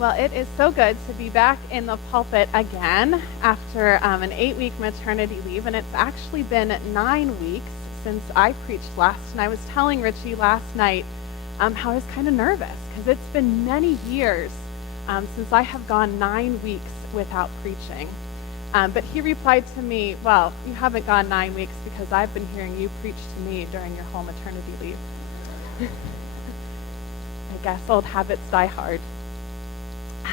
Well, it is so good to be back in the pulpit again after an 8-week maternity leave, and it's actually been 9 weeks since I preached last. And I was telling Richie last night how I was kind of nervous because it's been many years since I have gone 9 weeks without preaching. But he replied to me, well, you haven't gone 9 weeks because I've been hearing you preach to me during your whole maternity leave. I guess old habits die hard.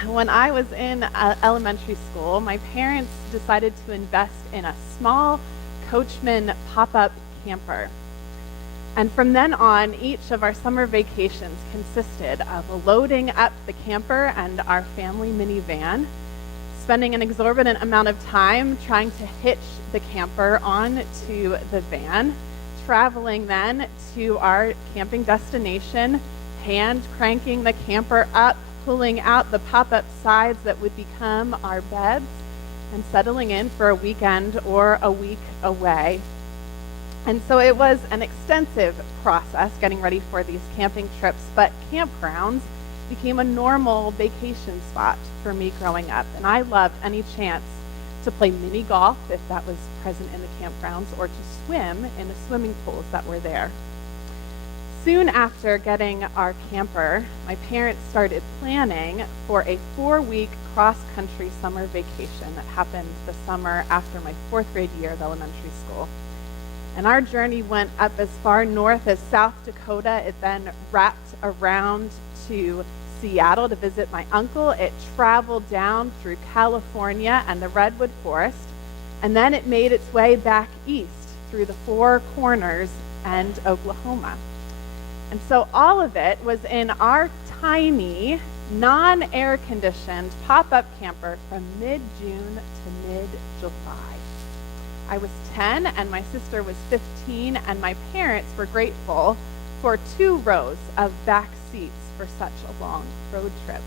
When I was in elementary school, my parents decided to invest in a small Coachman pop-up camper. And from then on, each of our summer vacations consisted of loading up the camper and our family minivan, spending an exorbitant amount of time trying to hitch the camper onto the van, traveling then to our camping destination, hand cranking the camper up, pulling out the pop-up sides that would become our beds, and settling in for a weekend or a week away. And so it was an extensive process getting ready for these camping trips, but campgrounds became a normal vacation spot for me growing up. And I loved any chance to play mini golf, if that was present in the campgrounds, or to swim in the swimming pools that were there. Soon after getting our camper, my parents started planning for a 4-week cross-country summer vacation that happened the summer after my 4th grade year of elementary school. And our journey went up as far north as South Dakota. It then wrapped around to Seattle to visit my uncle. It traveled down through California and the Redwood Forest, and then it made its way back east through the Four Corners and Oklahoma. And so all of it was in our tiny, non-air conditioned pop-up camper from mid-June to mid-July. I was 10 and my sister was 15, and my parents were grateful for 2 rows of back seats for such a long road trip.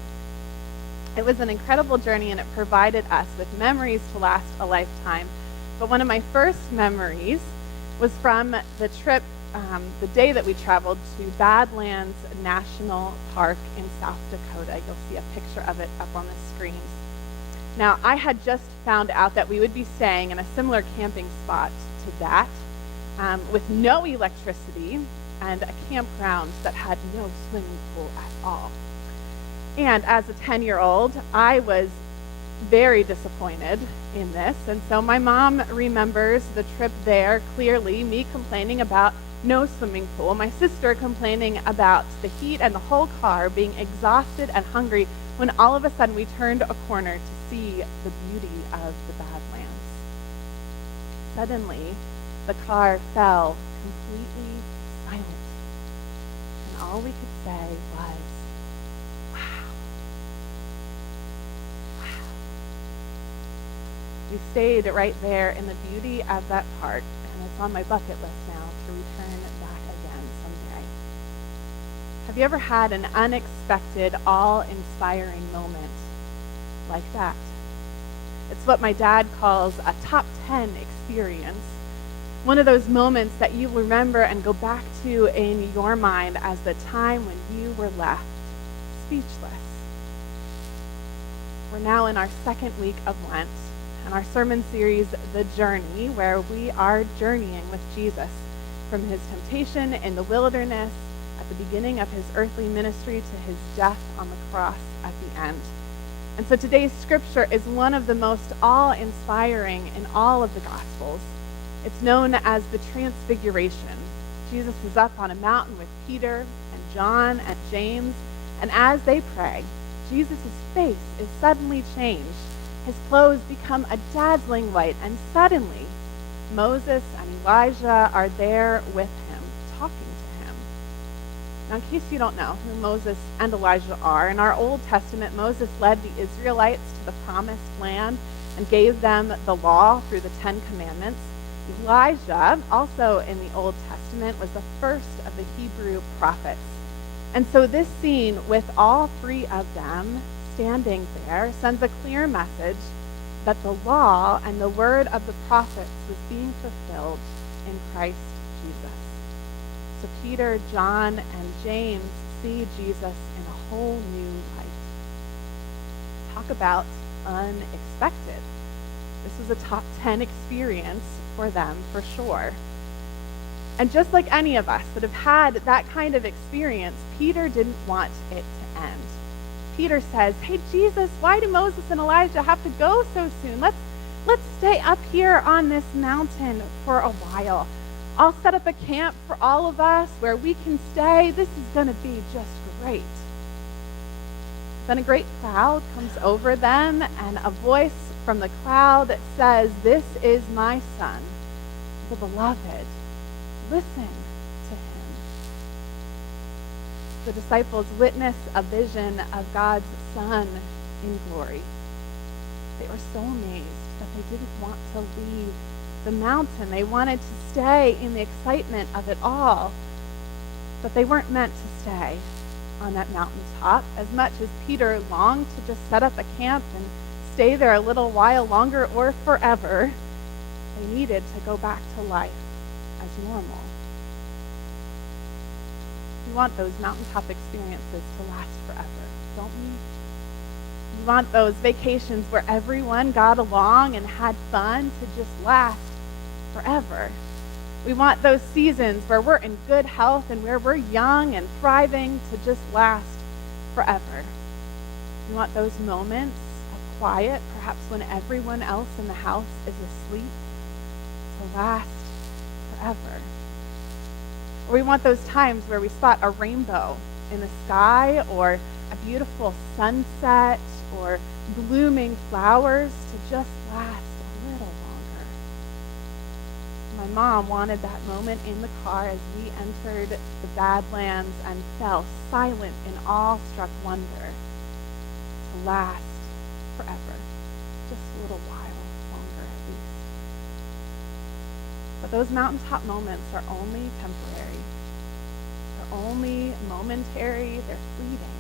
It was an incredible journey, and it provided us with memories to last a lifetime. But one of my first memories was from the trip, the day that we traveled to Badlands National Park in South Dakota. You'll see a picture of it up on the screens. Now, I had just found out that we would be staying in a similar camping spot to that, with no electricity and a campground that had no swimming pool at all. And as a 10-year-old, I was very disappointed in this. And so my mom remembers the trip there clearly, me complaining about no swimming pool, my sister complaining about the heat, and the whole car being exhausted and hungry when all of a sudden we turned a corner to see the beauty of the Badlands. Suddenly, the car fell completely silent, and all we could say was, wow. Wow. We stayed right there in the beauty of that park, and it's on my bucket list now to return back again someday. Have you ever had an unexpected, awe-inspiring moment like that? It's what my dad calls a top 10 experience. One of those moments that you remember and go back to in your mind as the time when you were left speechless. We're now in our 2nd week of Lent, and our sermon series, The Journey, where we are journeying with Jesus from his temptation in the wilderness at the beginning of his earthly ministry to his death on the cross at the end. And so today's scripture is one of the most awe-inspiring in all of the Gospels. It's known as the Transfiguration. Jesus is up on a mountain with Peter and John and James, and as they pray, Jesus' face is suddenly changed. His clothes become a dazzling white, and suddenly Moses and Elijah are there with him, talking to him. Now, in case you don't know who Moses and Elijah are, in our Old Testament, Moses led the Israelites to the promised land and gave them the law through the 10 Commandments. Elijah, also in the Old Testament, was the first of the Hebrew prophets. And so this scene with all 3 of them standing there sends a clear message that the law and the word of the prophets was being fulfilled in Christ Jesus. So Peter, John, and James see Jesus in a whole new light. about unexpected. This was a top 10 experience for them, for sure. And just like any of us that have had that kind of experience, Peter didn't want it to end. Peter says, "Hey, Jesus, why do Moses and Elijah have to go so soon? Let's stay up here on this mountain for a while. I'll set up a camp for all of us where we can stay. This is going to be just great." Then a great crowd comes over them, and a voice from the crowd says, "This is my son, the beloved. Listen to him." The disciples witness a vision of God's Son in glory. They were so amazed that they didn't want to leave the mountain. They wanted to stay in the excitement of it all. But they weren't meant to stay on that mountaintop as much as Peter longed to just set up a camp and stay there a little while longer or forever. They needed to go back to life as normal. We want those mountaintop experiences to last forever, don't we? We want those vacations where everyone got along and had fun to just last forever. We want those seasons where we're in good health and where we're young and thriving to just last forever. We want those moments of quiet, perhaps when everyone else in the house is asleep, to last forever. Or we want those times where we spot a rainbow in the sky or a beautiful sunset or blooming flowers to just last a little longer. My mom wanted that moment in the car as we entered the Badlands and fell silent in awe-struck wonder to last forever, just a little while longer at least. But those mountaintop moments are only temporary. They're only momentary. They're fleeting.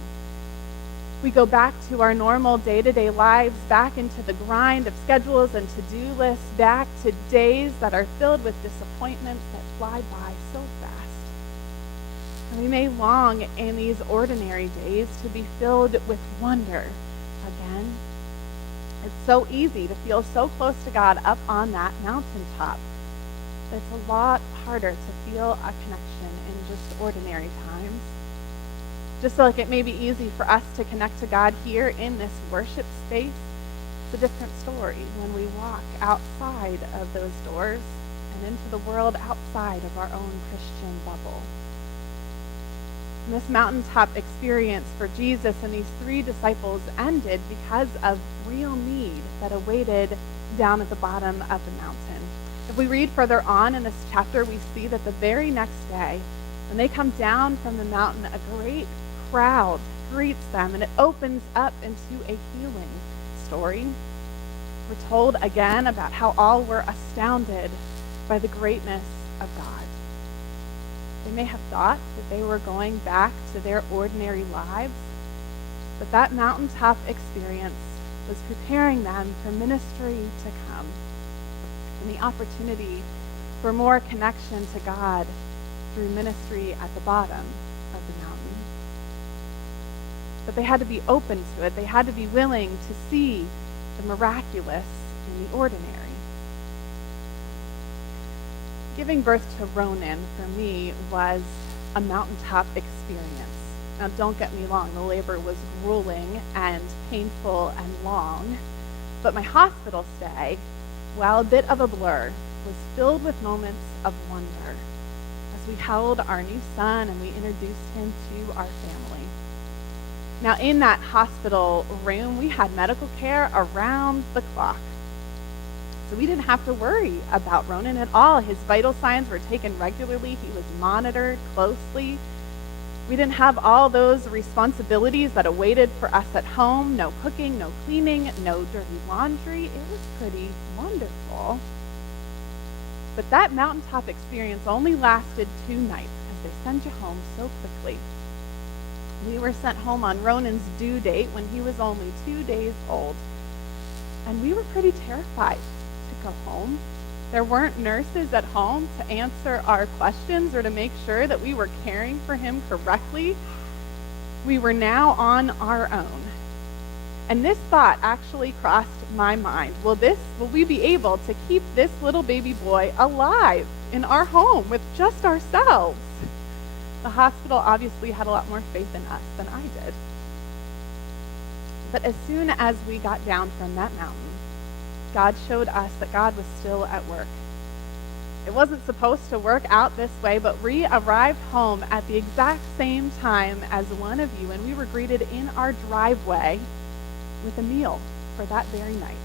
We go back to our normal day-to-day lives, back into the grind of schedules and to-do lists, back to days that are filled with disappointments that fly by so fast. And we may long in these ordinary days to be filled with wonder again. It's so easy to feel so close to God up on that mountaintop. But it's a lot harder to feel a connection in just ordinary times. Just like it may be easy for us to connect to God here in this worship space, it's a different story when we walk outside of those doors and into the world outside of our own Christian bubble. And this mountaintop experience for Jesus and these three disciples ended because of real need that awaited down at the bottom of the mountain. If we read further on in this chapter, we see that the very next day, when they come down from the mountain, a great crowd greets them, and it opens up into a healing story. We're told again about how all were astounded by the greatness of God. They may have thought that they were going back to their ordinary lives, but that mountaintop experience was preparing them for ministry to come and the opportunity for more connection to God through ministry at the bottom of the mountain. But they had to be open to it. They had to be willing to see the miraculous in the ordinary. Giving birth to Ronan for me was a mountaintop experience. Now, don't get me wrong, the labor was grueling and painful and long, but my hospital stay, while a bit of a blur, was filled with moments of wonder as we held our new son and we introduced him to our family. Now, in that hospital room, we had medical care around the clock. So we didn't have to worry about Ronan at all. His vital signs were taken regularly. He was monitored closely. We didn't have all those responsibilities that awaited for us at home. No cooking, no cleaning, no dirty laundry. It was pretty wonderful. But that mountaintop experience only lasted 2 nights because they send you home so quickly. We were sent home on Ronan's due date when he was only 2 days old. And we were pretty terrified to go home. There weren't nurses at home to answer our questions or to make sure that we were caring for him correctly. We were now on our own. And this thought actually crossed my mind. Will we be able to keep this little baby boy alive in our home with just ourselves? The hospital obviously had a lot more faith in us than I did. But as soon as we got down from that mountain, God showed us that God was still at work. It wasn't supposed to work out this way, but we arrived home at the exact same time as one of you, and we were greeted in our driveway with a meal for that very night.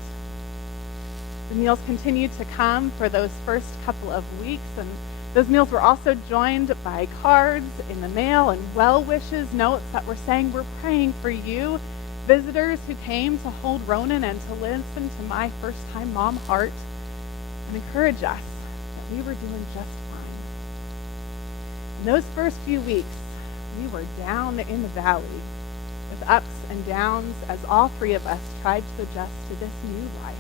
The meals continued to come for those first couple of weeks, and those meals were also joined by cards in the mail and well wishes, notes that were saying, "We're praying for you." Visitors who came to hold Ronan and to listen to my first-time mom heart and encourage us that we were doing just fine. In those first few weeks, we were down in the valley with ups and downs as all three of us tried to adjust to this new life.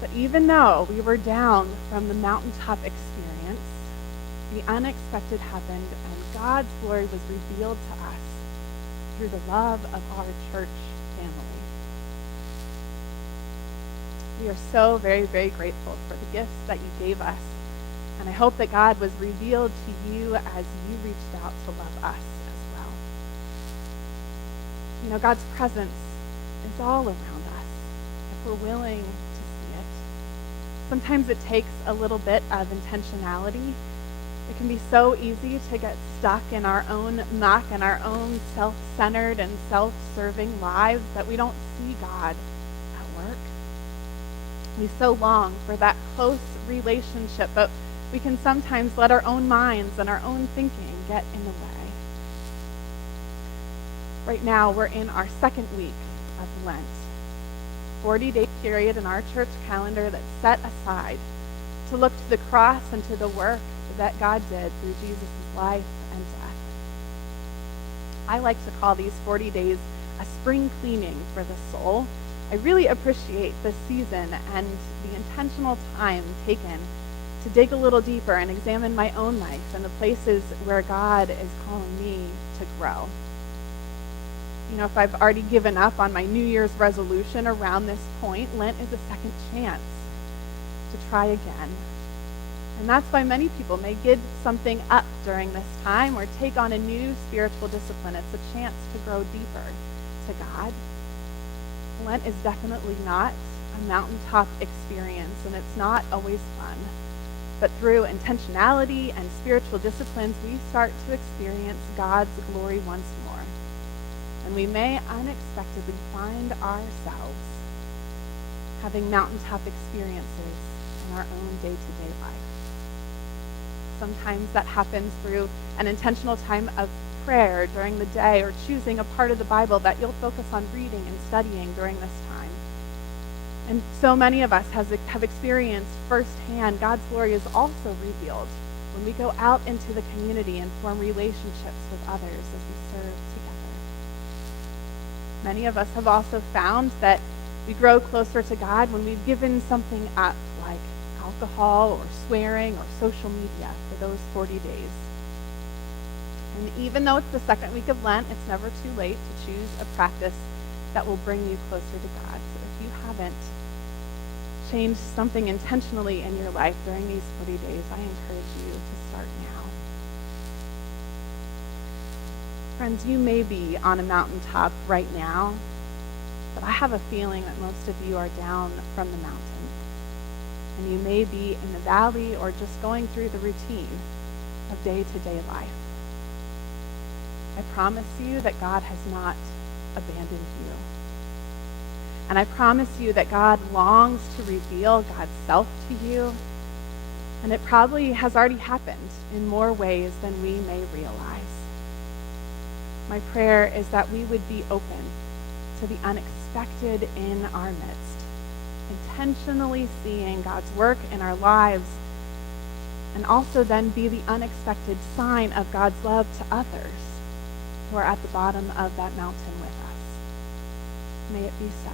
But even though we were down from the mountaintop experience, the unexpected happened and God's glory was revealed to us through the love of our church family. We are so very, very grateful for the gifts that you gave us, and I hope that God was revealed to you as you reached out to love us as well. You know, God's presence is all around us if we're willing to see it. Sometimes it takes a little bit of intentionality. It can be so easy to get stuck in our own muck and our own self-centered and self-serving lives that we don't see God at work. We so long for that close relationship, but we can sometimes let our own minds and our own thinking get in the way. Right now, we're in our second week of Lent, 40-day period in our church calendar that's set aside to look to the cross and to the work that God did through Jesus' life and death. I like to call these 40 days a spring cleaning for the soul. I really appreciate this season and the intentional time taken to dig a little deeper and examine my own life and the places where God is calling me to grow. You know, if I've already given up on my New Year's resolution around this point, Lent is a second chance to try again. And that's why many people may give something up during this time or take on a new spiritual discipline. It's a chance to grow deeper to God. Lent is definitely not a mountaintop experience, and it's not always fun. But through intentionality and spiritual disciplines, we start to experience God's glory once more. And we may unexpectedly find ourselves having mountaintop experiences in our own day-to-day life. Sometimes that happens through an intentional time of prayer during the day or choosing a part of the Bible that you'll focus on reading and studying during this time. And so many of us have experienced firsthand God's glory is also revealed when we go out into the community and form relationships with others as we serve together. Many of us have also found that we grow closer to God when we've given something up, like alcohol or swearing or social media for those 40 days. And even though it's the second week of Lent, it's never too late to choose a practice that will bring you closer to God. So if you haven't changed something intentionally in your life during these 40 days, I encourage you to start now. Friends, you may be on a mountaintop right now, but I have a feeling that most of you are down from the mountain. And you may be in the valley or just going through the routine of day-to-day life. I promise you that God has not abandoned you. And I promise you that God longs to reveal God's self to you. And it probably has already happened in more ways than we may realize. My prayer is that we would be open to the unexpected in our midst, intentionally seeing God's work in our lives, and also then be the unexpected sign of God's love to others who are at the bottom of that mountain with us. May it be so.